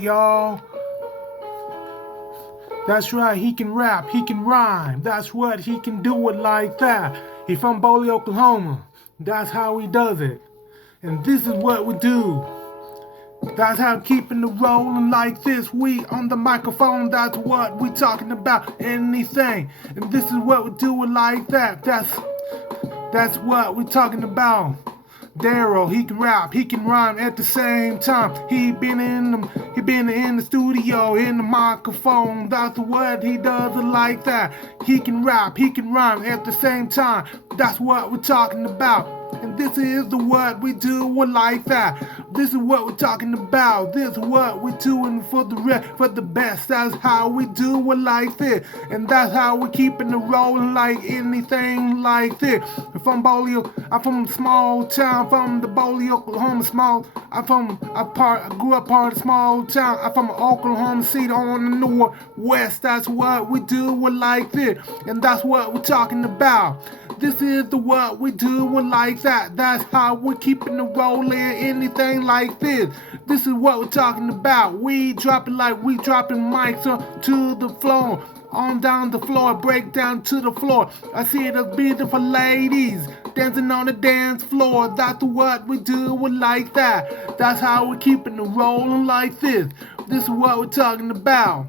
Y'all. That's right, he can rap, he can rhyme. That's what he can do it like that. He from Boley, Oklahoma. That's how he does it. And this is what we do. That's how keeping it rolling like this. We on the microphone, that's what we talking about. Anything. And this is what we do it like that. That's what we talking about. Daryl, he can rap, he can rhyme at the same time. He been in the studio, in the microphone. That's what he does it like that. He can rap, he can rhyme at the same time. That's what we're talking about. And this is the what we do like that. This is what we're talking about. This is what we're doing for the best. That's how we do it like this. And that's how we're keeping it rolling like anything like this. I'm from a small town, from the Boley, Oklahoma. I grew up part of a small town. I'm from Oklahoma City on the northwest. That's what we do it like this. And that's what we're talking about. This is the what we do like that. That's how we're keeping it rolling, anything like this. This is what we're talking about. We dropping mics to the floor, on down the floor, break down to the floor. I see the beautiful ladies dancing on the dance floor. That's what we do like that. That's how we're keeping it rolling like this. This is what we're talking about.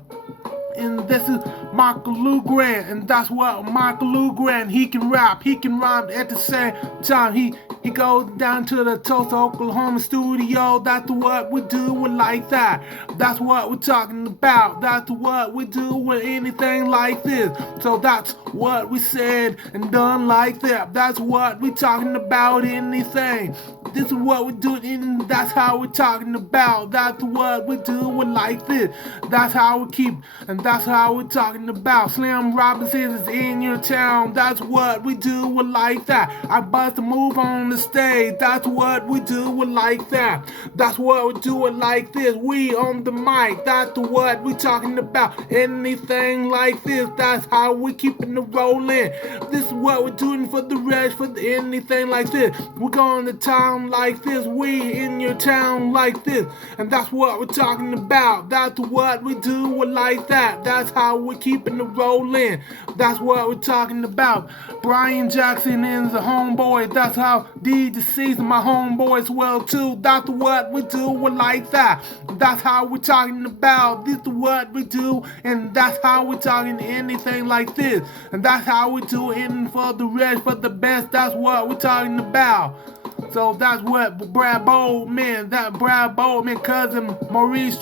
And this is Michael Lou Grant, and that's what Michael Lou Grant, he can rap, he can rhyme at the same time. He goes down to the Tulsa, Oklahoma studio. That's what we do like that. That's what we're talking about. That's what we do with anything like this. So that's what we said and done like that. That's what we're talking about, anything. This is what we do, and that's how we're talking about. That's what we do like this. That's how we keep, and that's how we're talking about. Slim Robinson is in your town. That's what we do like that. I bust a move on the stage. That's what we do like that. That's what we do it like this. We on the mic. That's what we talking about. Anything like this. That's how we keeping it rolling. This is what we're doing for the rest, anything like this. We're going to town like this. We in your town like this. And that's what we're talking about. That's what we do like that. That's how we're keeping it rolling. That's what we're talking about. Brian Jackson is a homeboy. That's how D.C.'s my homeboy as well too. That's what we do like that. That's how we're talking about. This is what we do, and that's how we're talking anything like this. And that's how we do it for the rest, for the best. That's what we're talking about. So that's what Brad Boldman cousin Maurice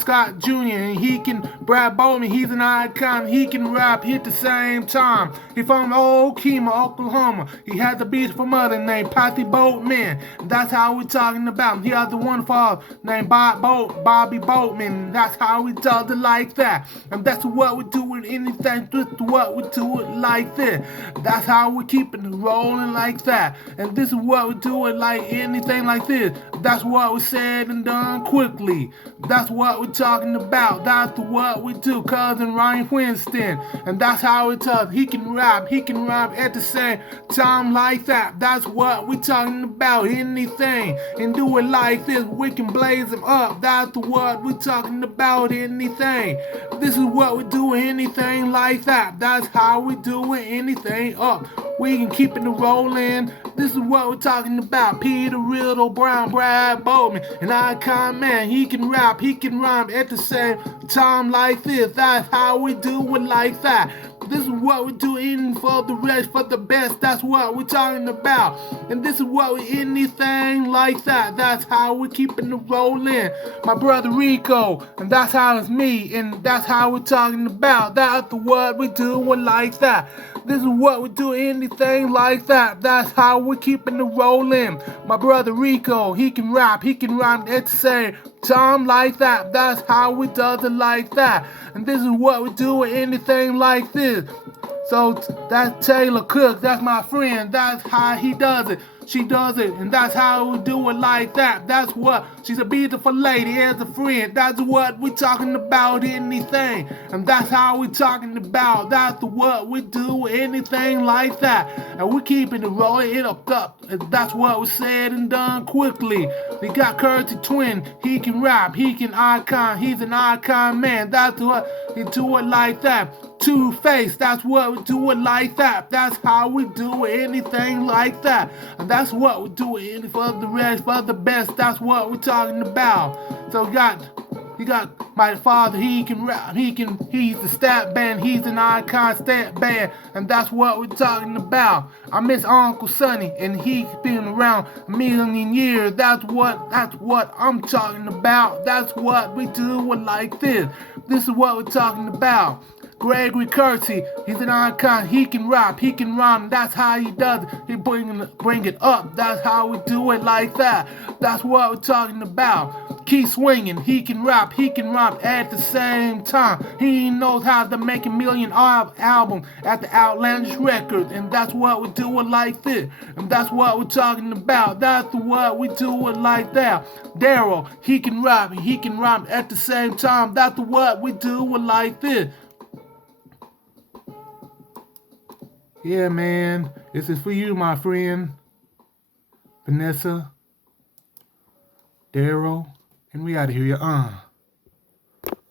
Scott Jr. And Brad Boldman, he's an icon. He can rap at the same time. He's from Okemah, Oklahoma. He has a beautiful mother named Patty Boldman. That's how we're talking about. He has the one father named Bobby Boldman. That's how we does it like that. And that's what we do with anything. This is what we do it like this. That's how we keeping it rolling like that. And this is what we do it like anything like this. That's what we said and done quickly. That's what we're talking about. That's what we do. Cousin Ryan Winston. And that's how we talk. He can rap at the same time like that. That's what we're talking about. Anything. And do it like this. We can blaze him up. That's what we're talking about. Anything. This is what we do. Anything like that. That's how we do it. Anything up. We can keep it rolling. This is what we're talking about. Peter Riddle Brown, Brad Boldman, an icon man. He can rap, he can rhyme at the same time like this. That's how we do it like that. This is what we're doing for the rest, for the best. That's what we're talking about. And this is what we anything like that. That's how we're keeping it rolling. My brother Rico, and that's how it's me, and that's how we're talking about. That's what we do like that. This is what we do, anything like that. That's how we're keeping it rolling. My brother Rico, he can rap, he can rhyme at the same time like that. That's how we does it like that. And this is what we do, anything like this. So that's Taylor Cook, that's my friend, that's how he does it. She does it, and that's how we do it like that. That's what, she's a beautiful lady as a friend. That's what we talking about, anything. And that's how we talking about. That's what we do, anything like that. And we keeping it rolling it up. And that's what we said and done quickly. We got Curtis Twin, he can rap, he can icon, he's an icon man. That's what he do it like that. Two-Face, that's what we do it like that. That's how we do anything like that. And that's what we do it for the rest, for the best. That's what we're talking about. So you got my father, he can rap, he's the stat band, he's an icon stat band, and that's what we're talking about. I miss Uncle Sonny, and he's been around a million years. That's what I'm talking about. That's what we do it like this. This is what we're talking about. Gregory Kersey, he's an icon, he can rap, he can rhyme, that's how he does it. He bring it up, that's how we do it like that. That's what we're talking about. Keep swinging, he can rap at the same time. He knows how to make a million album at the Outlandish Records, and that's what we do it like this. And that's what we're talking about. That's what we do it like that. Daryl, he can rap at the same time. That's what we do it like this. Yeah, man, this is for you, my friend. Vanessa, Daryl, and we out of here.